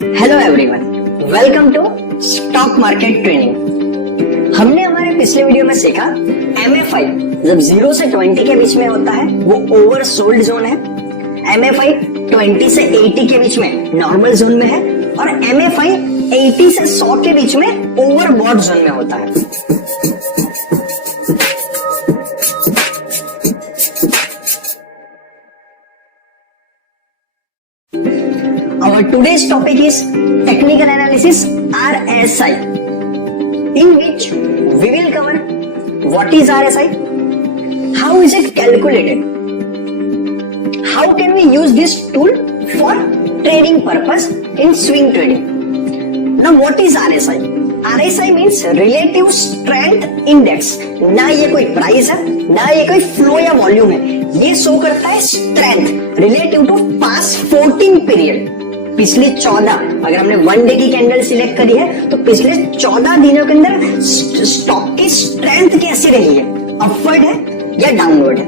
Hello everyone, welcome to stock market training. हमने हमारे पिछले वीडियो में सीखा MFI जब 0 से 20 के बीच में होता है वो ओवर सोल्ड जोन है। MFI 20 से 80 के बीच में नॉर्मल जोन में है और MFI 80 से 100 के बीच में ओवरबॉट जोन में होता है। Our today's topic is technical analysis RSI, in which we will cover what is RSI, how is it calculated, how can we use this tool for trading purpose in swing trading. Now what is RSI? RSI means relative strength index। ना ये कोई price है ना ये कोई flow या volume है, ये शो करता है strength relative to past 14 period. पिछले 14, अगर हमने 1 डे की कैंडल सिलेक्ट करी है तो पिछले 14 दिनों के अंदर स्टॉक की स्ट्रेंथ कैसी रही है, अपवर्ड है या डाउनवर्ड है।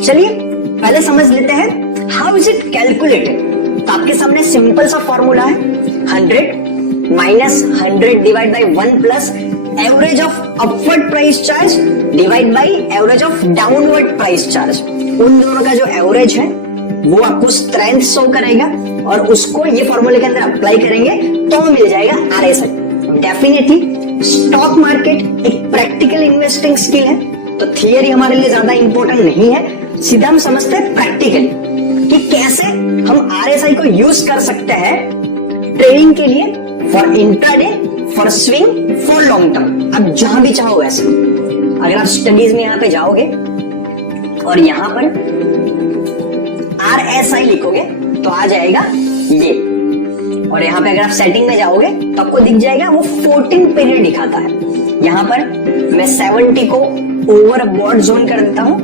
चलिए पहले समझ लेते हैं हाउ इज इट कैलकुलेटेड। तो आपके सामने सिंपल सा फॉर्मूला है 100 minus 100 divide by 1 plus average of upward price charge divide by average of downward price charge. उन दोनों का जो एवरेज है वो आपको स्ट्रेंथ शो करेगा और उसको ये फॉर्मूले के अंदर अप्लाई करेंगे तो मिल जाएगा RSI। डेफिनेटली स्टॉक मार्केट एक प्रैक्टिकल इन्वेस्टिंग स्किल है, तो थियरी हमारे लिए ज्यादा इंपॉर्टेंट नहीं है, सीधा हम समझते हैं प्रैक्टिकली कि कैसे हम RSI को यूज कर सकते हैं ट्रेडिंग के लिए, for intraday, for swing, for long term. अब जहां भी चाहो वैसे। अगर आप स्टडीज में यहां पे जाओगे और यहां पर RSI लिखोगे तो आ जाएगा ये, और यहां पे अगर आप सेटिंग में जाओगे तो आपको दिख जाएगा वो 14 पीरियड दिखाता है। यहां पर मैं 70 को ओवरबॉट जोन कर देता हूं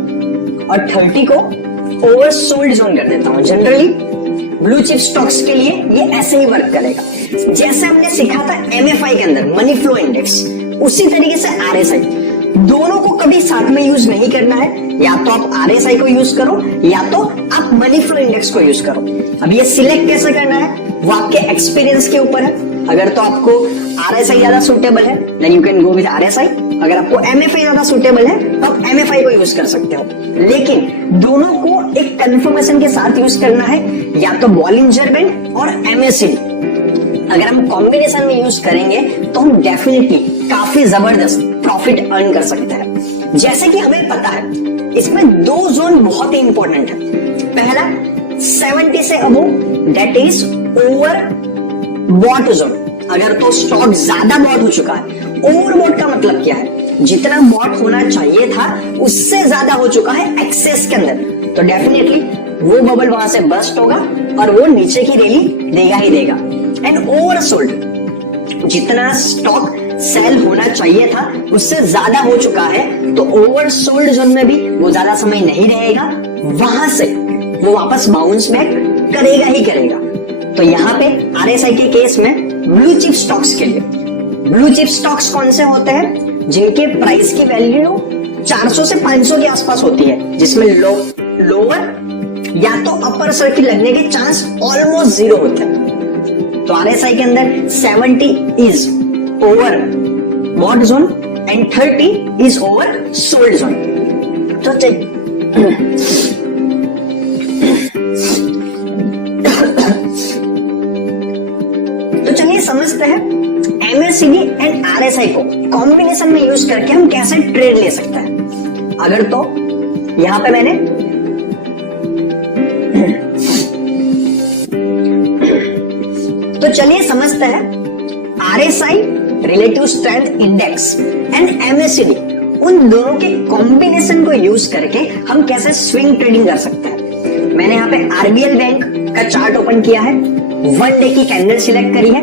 और 30 को ओवर सोल्ड जोन कर देता हूं। जनरली ब्लू चिप स्टॉक्स के लिए ये ऐसे ही वर्क करेगा। जैसे हमने सीखा था MFI के अंदर मनी फ्लो इंडेक्स, उसी तरीके से RSI। दोनों को कभी साथ में यूज नहीं करना है, या तो आप RSI को यूज करो या तो आप मनी फ्लो इंडेक्स को यूज करो। अब ये सिलेक्ट कैसे करना है वो आपके एक्सपीरियंस के ऊपर है। अगर तो आपको RSI ज्यादा सुटेबल है then you can go with RSI। अगर आपको MFI ज्यादा सुटेबल है तो आप MFI को यूज कर सकते हो, लेकिन दोनों को एक कंफर्मेशन के साथ यूज करना है, या तो बॉलिंजर बैंड और MACD। अगर हम कॉम्बिनेशन में यूज करेंगे तो हम डेफिनेटली काफी जबरदस्त प्रॉफिट अर्न कर सकते हैं। जैसे कि हमें पता है इसमें दो जोन बहुत ही इंपॉर्टेंट है। पहला 70 से above, that is overbought zone. अगर तो स्टॉक ज्यादा बॉट हो चुका है, ओवर बॉट का मतलब क्या है, जितना बॉट होना चाहिए था उससे ज्यादा हो चुका है एक्सेस के अंदर, तो डेफिनेटली वो बबल वहां से बस्ट होगा और वो नीचे की रैली देगा ही देगा। एंड ओवर सोल्ड, जितना स्टॉक सेल होना चाहिए था उससे ज्यादा हो चुका है तो ओवर सोल्ड जोन में भी वो ज्यादा समय नहीं रहेगा, वहां से वो वापस बाउंस बैक करेगा ही करेगा। तो यहाँ पे RSI के केस में ब्लू चिप स्टॉक्स के लिए, ब्लू चिप स्टॉक्स कौन से होते हैं, जिनके प्राइस की वैल्यू 400 से 500 के आसपास होती है, जिसमें लोअर या तो अपर सर्किल लगने के चांस ऑलमोस्ट 0 होते हैं। तो RSI के अंदर 70 is overbought zone and 30 is oversold zone. तो चलिए समझते हैं MACD एंड RSI को कॉम्बिनेशन में यूज करके हम कैसे ट्रेड ले सकते हैं। अगर तो यहां पे मैंने तो चलिए समझते हैं RSI relative strength index and MACD, उन दोनों के कॉम्बिनेशन को यूज करके हम कैसे स्विंग ट्रेडिंग कर सकते हैं। मैंने यहाँ पे RBL बैंक का चार्ट ओपन किया है, 1 डे की कैंडल सिलेक्ट करी है,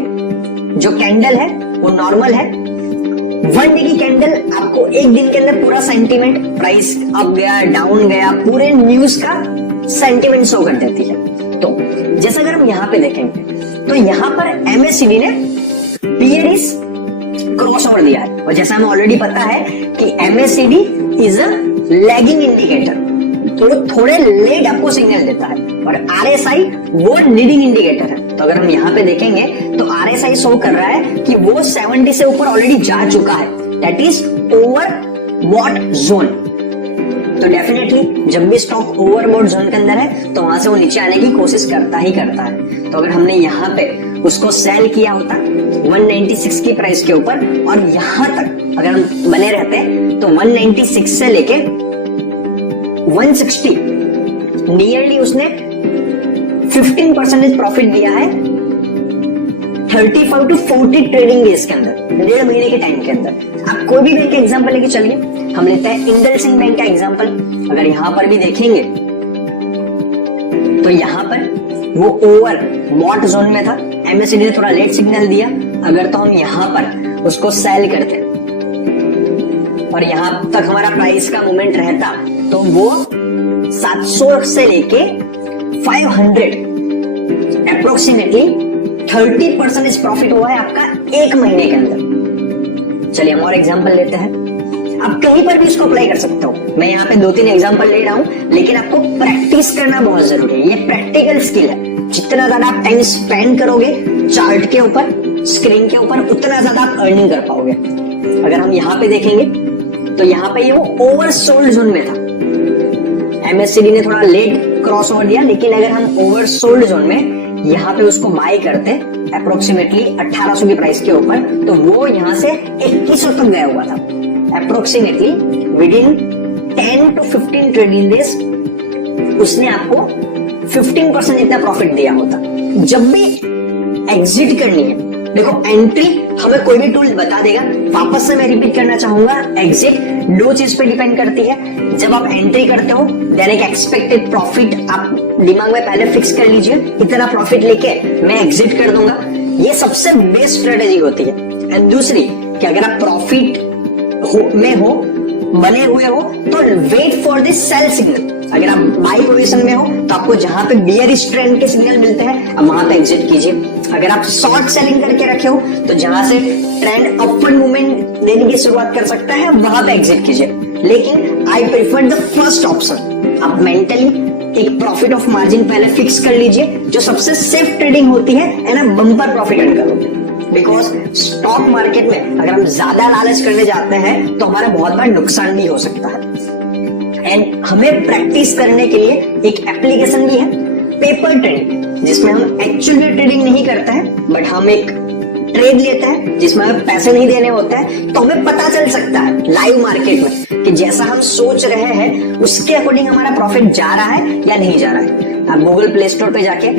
जो कैंडल है वो नॉर्मल है। 1 डे की कैंडल आपको एक दिन के अंदर पूरा सेंटीमेंट, प्राइस अप गया डाउन गया, पूरे न्यूज का सेंटीमेंट शो कर देती है। तो जैसे अगर हम यहाँ पे देखेंगे तो यहाँ पर MACD ने बियरिश क्रॉस ओवर दिया है, और जैसा हमें ऑलरेडी पता है कि MACD is a lagging indicator, तो वो थोड़े लेट आपको सिग्नल देता है, और RSI वो लीडिंग इंडिकेटर है। तो अगर हम यहाँ पे देखेंगे तो RSI शो कर रहा है कि वो 70 से ऊपर ऑलरेडी जा चुका है, दैट इज ओवरबॉट जोन। तो डेफिनेटली जब भी स्टॉक ओवरबॉट जोन के अंदर है तो वहां से वो नीचे आने की कोशिश करता ही करता है। तो अगर हमने यहाँ पे उसको सेल किया होता 196 की प्राइस के ऊपर, और यहां तक अगर हम बने रहते तो 196 से लेके 160 नियरली उसने 15% प्रॉफिट दिया है 35 to 40 ट्रेडिंग डेज के अंदर, 1.5 महीने के टाइम के अंदर। आप कोई भी बैंक का एग्जांपल लेके चलिए, हम लेते हैं इंडसइंड बैंक का एग्जांपल। अगर यहां पर भी देखेंगे तो यहां पर वो ओवर बॉट जोन में था, MACD ने थोड़ा लेट सिग्नल दिया। अगर तो हम यहां पर उसको सेल करते और यहां तक हमारा प्राइस का मूवमेंट रहता तो वो 700 से लेके 500 अप्रोक्सीमेटली 30% प्रॉफिट हुआ है आपका 1 महीने के अंदर। चलिए हम और एग्जांपल लेते हैं, आप कहीं पर भी इसको अप्लाई कर सकते हो। मैं यहाँ पे 2-3 एग्जांपल ले रहा हूं, लेकिन आपको प्रैक्टिस करना बहुत जरूरी है। ये प्रैक्टिकल स्किल है, जितना ज्यादा आप टाइम स्पेंड करोगे चार्ट के ऊपर, स्क्रीन के ऊपर, उतना ज्यादा आप अर्निंग कर पाओगे। अगर हम यहाँ पे देखेंगे तो यहाँ पे ये वो ओवरसोल्ड जोन में था, MACD ने थोड़ा लेट क्रॉस ओवर दिया, लेकिन अगर हम ओवरसोल्ड जोन में यहाँ पे उसको बाय करते अप्रोक्सीमेटली 1800 की प्राइस के ऊपर, तो वो यहाँ से 2100 तक गया हुआ था। Approximately within 10 to 15 trading days उसने आपको 15% इतना प्रॉफिट दिया होता। जब भी एग्जिट करनी है, देखो एंट्री हमें कोई भी टूल बता देगा, वापस से मैं रिपीट करना चाहूंगा, एग्जिट 2 चीज पे डिपेंड करती है। जब आप एंट्री करते हो देन एक एक्सपेक्टेड प्रॉफिट आप दिमाग में पहले फिक्स कर लीजिए, इतना प्रॉफिट लेके मैं एग्जिट कर दूंगा, ये सबसे बेस्ट स्ट्रेटेजी होती है। एंड दूसरी कि अगर आप प्रॉफिट में हो, बने हुए हो, तो wait for this sell signal. अगर आप बाई पोजीशन में हो तो आपको जहां पे बियरिश ट्रेंड के सिग्नल मिलते हैं अब वहां पे एग्जिट कीजिए। अगर आप शॉर्ट सेलिंग करके रखे हो तो जहां से ट्रेंड अपवर्ड मूवमेंट देने की शुरुआत कर सकता है वहां पे एग्जिट कीजिए। लेकिन I prefer the first option. आप मेंटली एक प्रॉफिट ऑफ मार्जिन पहले फिक्स कर लीजिए, जो सबसे सेफ ट्रेडिंग होती है, एंड आप बम्पर प्रॉफिट अर्न करोगे। बिकॉज स्टॉक मार्केट में अगर हम ज्यादा लालच करने जाते हैं तो हमारा बहुत बार नुकसान भी हो सकता है। एंड हमें प्रैक्टिस करने के लिए एक एप्लीकेशन भी है, पेपर ट्रेडिंग, जिसमें हम एक्चुअली ट्रेडिंग नहीं करते हैं, बट हम एक ट्रेड लेते हैं जिसमें हमें पैसे नहीं देने होते हैं। तो हमें पता चल सकता है लाइव मार्केट में कि जैसा हम सोच रहे हैं उसके अकॉर्डिंग हमारा प्रॉफिट जा रहा है या नहीं जा रहा है। आप गूगल प्ले स्टोर पे जाके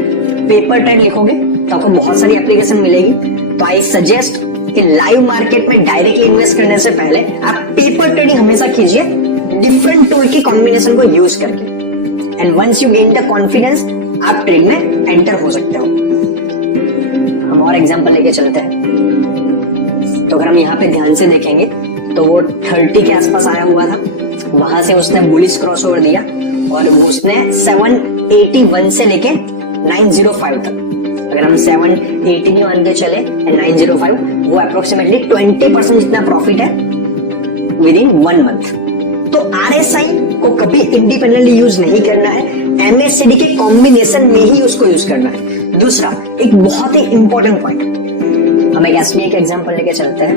पेपर ट्रेड लिखोगे तो आपको बहुत सारी एप्लीकेशन मिलेगी। तो आई सजेस्ट कि लाइव मार्केट में डायरेक्टली इन्वेस्ट करने से पहले आप पेपर ट्रेडिंग हमेशा कीजिए, डिफरेंट टूल की कॉम्बिनेशन को यूज करके। And once you gain the confidence आप ट्रेड में एंटर हो सकते हो। हम और एग्जांपल लेके चलते हैं। तो अगर हम यहाँ पे ध्यान से देखेंगे तो वो 30 के आसपास आया हुआ था, वहां से उसने बुलिश क्रॉसओवर दिया और उसने 781 से लेके 905 तक, अगर हम 780 नहीं मान के चले एंड 905, वो अप्रोक्सीमेटली 20% जितना प्रॉफिट है विद इन 1 मंथ। तो RSI को कभी इंडिपेंडेंटली यूज नहीं करना है, MACD के कॉम्बिनेशन में ही उसको यूज करना है। दूसरा एक बहुत ही इंपॉर्टेंट पॉइंट, हम एक SBI का एग्जांपल लेके चलते हैं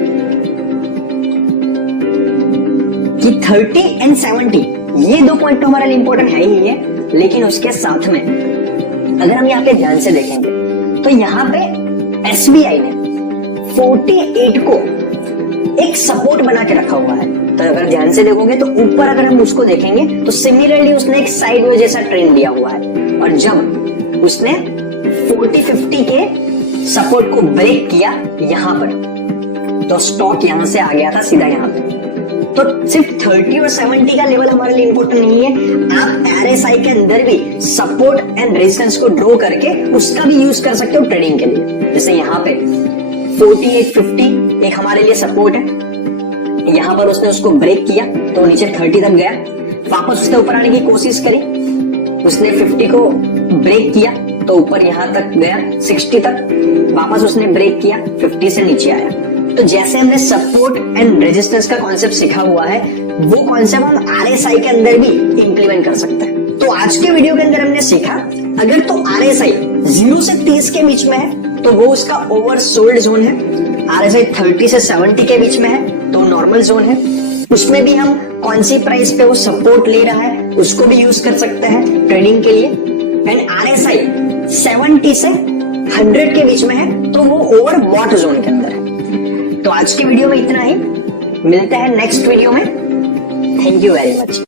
कि 30 एंड 70 ये 2 पॉइंट तो हमारे लिए इंपॉर्टेंट है ही है, लेकिन उसके साथ में अगर हम यहाँ पे ध्यान से देखेंगे तो यहाँ पे SBI ने 48 को एक सपोर्ट बना के रखा हुआ है। तो अगर ध्यान से देखोगे तो ऊपर अगर हम उसको देखेंगे तो सिमिलरली उसने एक साइडवेज जैसा ट्रेंड दिया हुआ है, और जब उसने 40-50 के सपोर्ट को ब्रेक किया यहाँ पर तो स्टॉक यहां से आ गया था सीधा यहाँ पे। तो सिर्फ 30 और 70 का लेवल हमारे लिए इंपॉर्टेंट नहीं है, आप RSI के अंदर भी सपोर्ट एंड रेजिस्टेंस को ड्रॉ करके उसका भी यूज कर सकते हो ट्रेडिंग के लिए। जैसे यहाँ पे 48-50 एक हमारे लिए सपोर्ट है, यहाँ पर उसने उसको ब्रेक किया तो नीचे 30 तक गया, वापस उसने ऊपर आने की कोशिश करी, उसने 50 को ब्रेक किया तो ऊपर यहाँ तक गया 60 तक, वापस उसने ब्रेक किया 50 से नीचे आया। तो जैसे हमने सपोर्ट एंड रेजिस्टेंस का कॉन्सेप्ट सीखा हुआ है, वो कॉन्सेप्ट हम RSI के अंदर भी इंप्लीमेंट कर सकते हैं। तो आज के वीडियो के अंदर हमने सीखा, अगर तो RSI 0 से 30 के बीच में है तो वो उसका ओवरसोल्ड जोन है, RSI 30 से 70 के बीच में है तो नॉर्मल जोन है। उसमें भी हम कौन सी प्राइस पे वो सपोर्ट ले रहा है उसको भी यूज कर सकते हैं ट्रेडिंग के लिए। एंड RSI 70 से 100 के बीच में है तो वो ओवरबॉट जोन के अंदर है। तो आज की वीडियो में इतना ही, मिलते हैं नेक्स्ट वीडियो में। Thank you very much.